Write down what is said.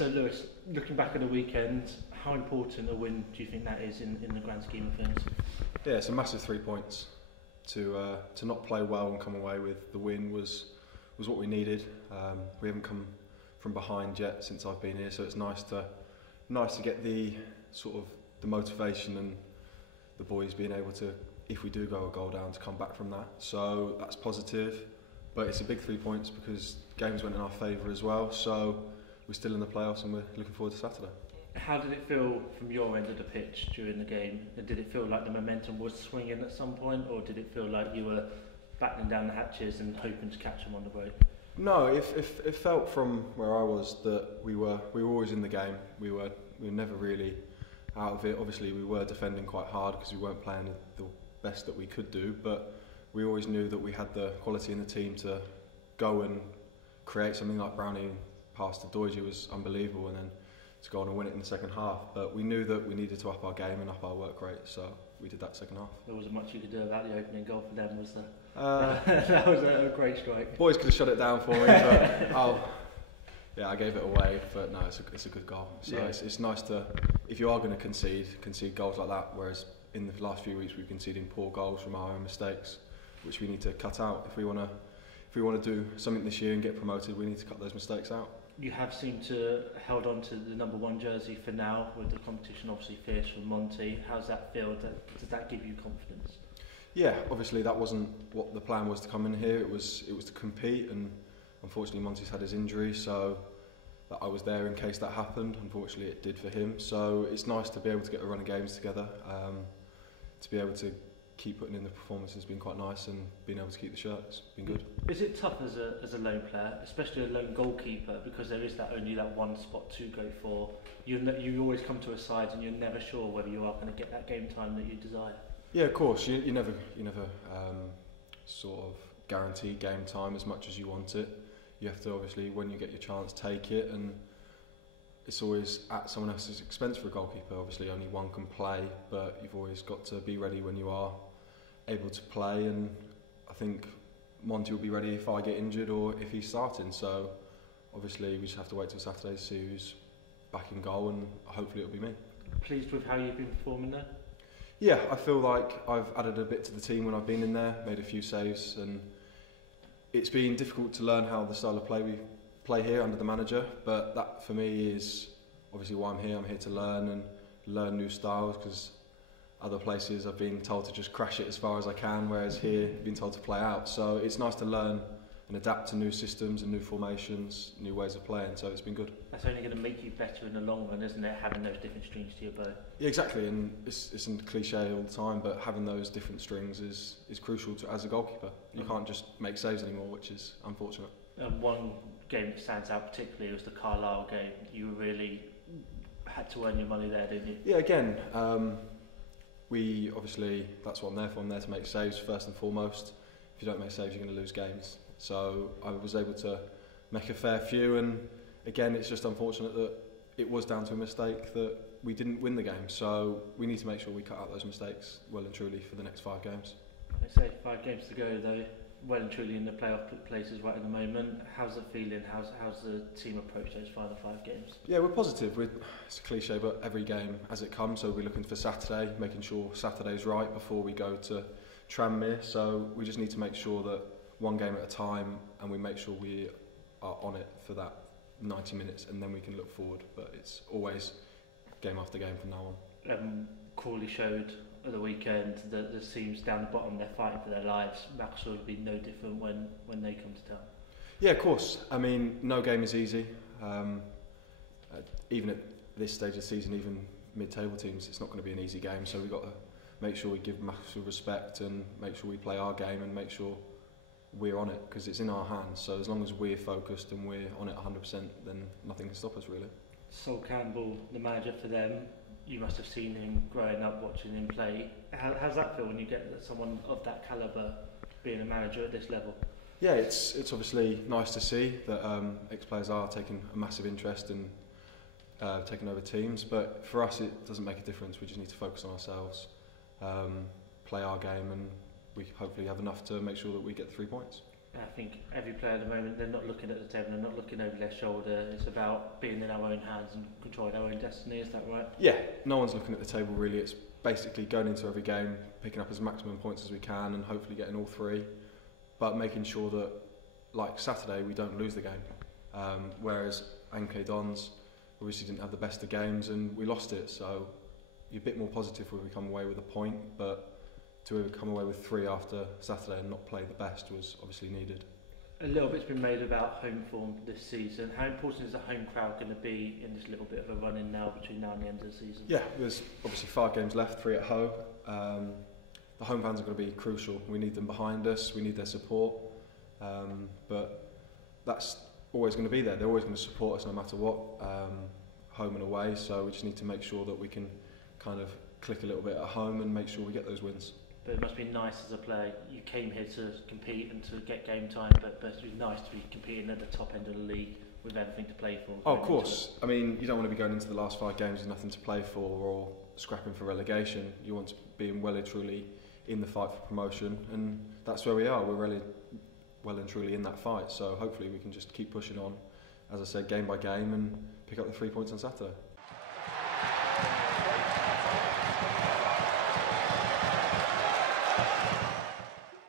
So Lewis, looking back at the weekend, how important a win do you think that is in the grand scheme of things? Yeah, it's a massive 3 points. To not play well and come away with the win was what we needed. We haven't come from behind yet since I've been here, so it's nice to get the sort of the motivation and the boys being able to, if we do go a goal down, to come back from that. So that's positive, but it's a big 3 points because games went in our favour as well. So we're still in the playoffs and we're looking forward to Saturday. How did it feel from your end of the pitch during the game? Did it feel like the momentum was swinging at some point, or did it feel like you were battening down the hatches and hoping to catch them on the break? No, it felt from where I was that we were always in the game. We were never really out of it. Obviously, we were defending quite hard because we weren't playing the best that we could do, but we always knew that we had the quality in the team to go and create something. Like Brownie pass to Doidge was unbelievable, and then to go on and win it in the second half. But we knew that we needed to up our game and up our work rate, so we did that second half. There wasn't much you could do about the opening goal for them, was there? That was a great strike. Boys could have shut it down for me, but I gave it away. But no, it's a good goal. So yeah. It's nice to, if you are going to concede goals like that, whereas in the last few weeks we've conceded poor goals from our own mistakes, which we need to cut out. If we want to do something this year and get promoted, we need to cut those mistakes out. You have seemed to held on to the number 1 jersey for now, with the competition obviously fierce from Monty. How's that feel? Does that give you confidence? Yeah, obviously that wasn't what the plan was to come in here. It was to compete, and unfortunately Monty's had his injury, so that I was there in case that happened. Unfortunately it did for him, so it's nice to be able to get a run of games together. To be able to keep putting in the performance has been quite nice, and being able to keep the shirt has been good. Is it tough as a lone player, especially a lone goalkeeper, because there is only that one spot to go for? You always come to a side and you're never sure whether you are going to get that game time that you desire. Yeah, of course. You never sort of guarantee game time as much as you want it. You have to, obviously, when you get your chance, take it, and it's always at someone else's expense for a goalkeeper. Obviously only one can play, but you've always got to be ready when you are able to play, and I think Monty will be ready if I get injured or if he's starting. So obviously we just have to wait till Saturday to see who's back in goal, and hopefully it'll be me. Pleased with how you've been performing there? Yeah, I feel like I've added a bit to the team when I've been in there, made a few saves, and it's been difficult to learn how the style of play we play here under the manager, but that for me is obviously why I'm here. I'm here to learn new styles, because other places I've been told to just crash it as far as I can, whereas here I've been told to play out. So it's nice to learn and adapt to new systems and new formations, new ways of playing, so it's been good. That's only going to make you better in the long run, isn't it, having those different strings to your bow? Yeah, exactly, and it's a cliche all the time, but having those different strings is crucial as a goalkeeper. You can't just make saves anymore, which is unfortunate. One game that stands out particularly was the Carlisle game. You really had to earn your money there, didn't you? Yeah, again, we obviously, that's what I'm there for. I'm there to make saves first and foremost. If you don't make saves, you're going to lose games. So I was able to make a fair few, and again, it's just unfortunate that it was down to a mistake that we didn't win the game. So we need to make sure we cut out those mistakes well and truly for the next 5 games. They say 5 games to go though, well and truly in the playoff places right at the moment. How's it feeling? How's the team approach those final 5 games? Yeah, we're positive. It's a cliche, but every game as it comes. So we're looking for Saturday, making sure Saturday's right before we go to Tranmere. So we just need to make sure that one game at a time, and we make sure we are on it for that 90 minutes, and then we can look forward. But it's always game after game from now on. Crawley showed at the weekend that the teams down the bottom, they're fighting for their lives. Macclesfield will be no different when they come to town. Yeah, of course. I mean, no game is easy. Even at this stage of the season, even mid-table teams, it's not going to be an easy game. So we've got to make sure we give Macclesfield respect and make sure we play our game and make sure we're on it, because it's in our hands. So as long as we're focused and we're on it 100%, then nothing can stop us really. Sol Campbell, the manager for them, you must have seen him growing up watching him play. How's that feel when you get someone of that calibre being a manager at this level? Yeah, it's obviously nice to see that ex-players are taking a massive interest in taking over teams, but for us it doesn't make a difference. We just need to focus on ourselves, play our game, and we hopefully have enough to make sure that we get the 3 points. I think every player at the moment, they're not looking at the table, they're not looking over their shoulder. It's about being in our own hands and controlling our own destiny. Is that right? Yeah, no one's looking at the table really. It's basically going into every game, picking up as maximum points as we can, and hopefully getting all three. But making sure that, like Saturday, we don't lose the game. Whereas Anke Dons obviously didn't have the best of games and we lost it. So you're a bit more positive when we come away with a point, but to come away with 3 after Saturday and not play the best was obviously needed. A little bit's been made about home form this season. How important is the home crowd going to be in this little bit of a run-in now between now and the end of the season? Yeah, there's obviously 5 games left, 3 at home. The home fans are going to be crucial. We need them behind us, we need their support. But that's always going to be there. They're always going to support us no matter what, home and away. So we just need to make sure that we can kind of click a little bit at home and make sure we get those wins. But it must be nice as a player. You came here to compete and to get game time, but it's nice to be competing at the top end of the league with everything to play for. Oh, of course. I mean, you don't want to be going into the last 5 games with nothing to play for or scrapping for relegation. You want to be well and truly in the fight for promotion, and that's where we are. We're really well and truly in that fight. So hopefully we can just keep pushing on, as I said, game by game, and pick up the 3 points on Saturday.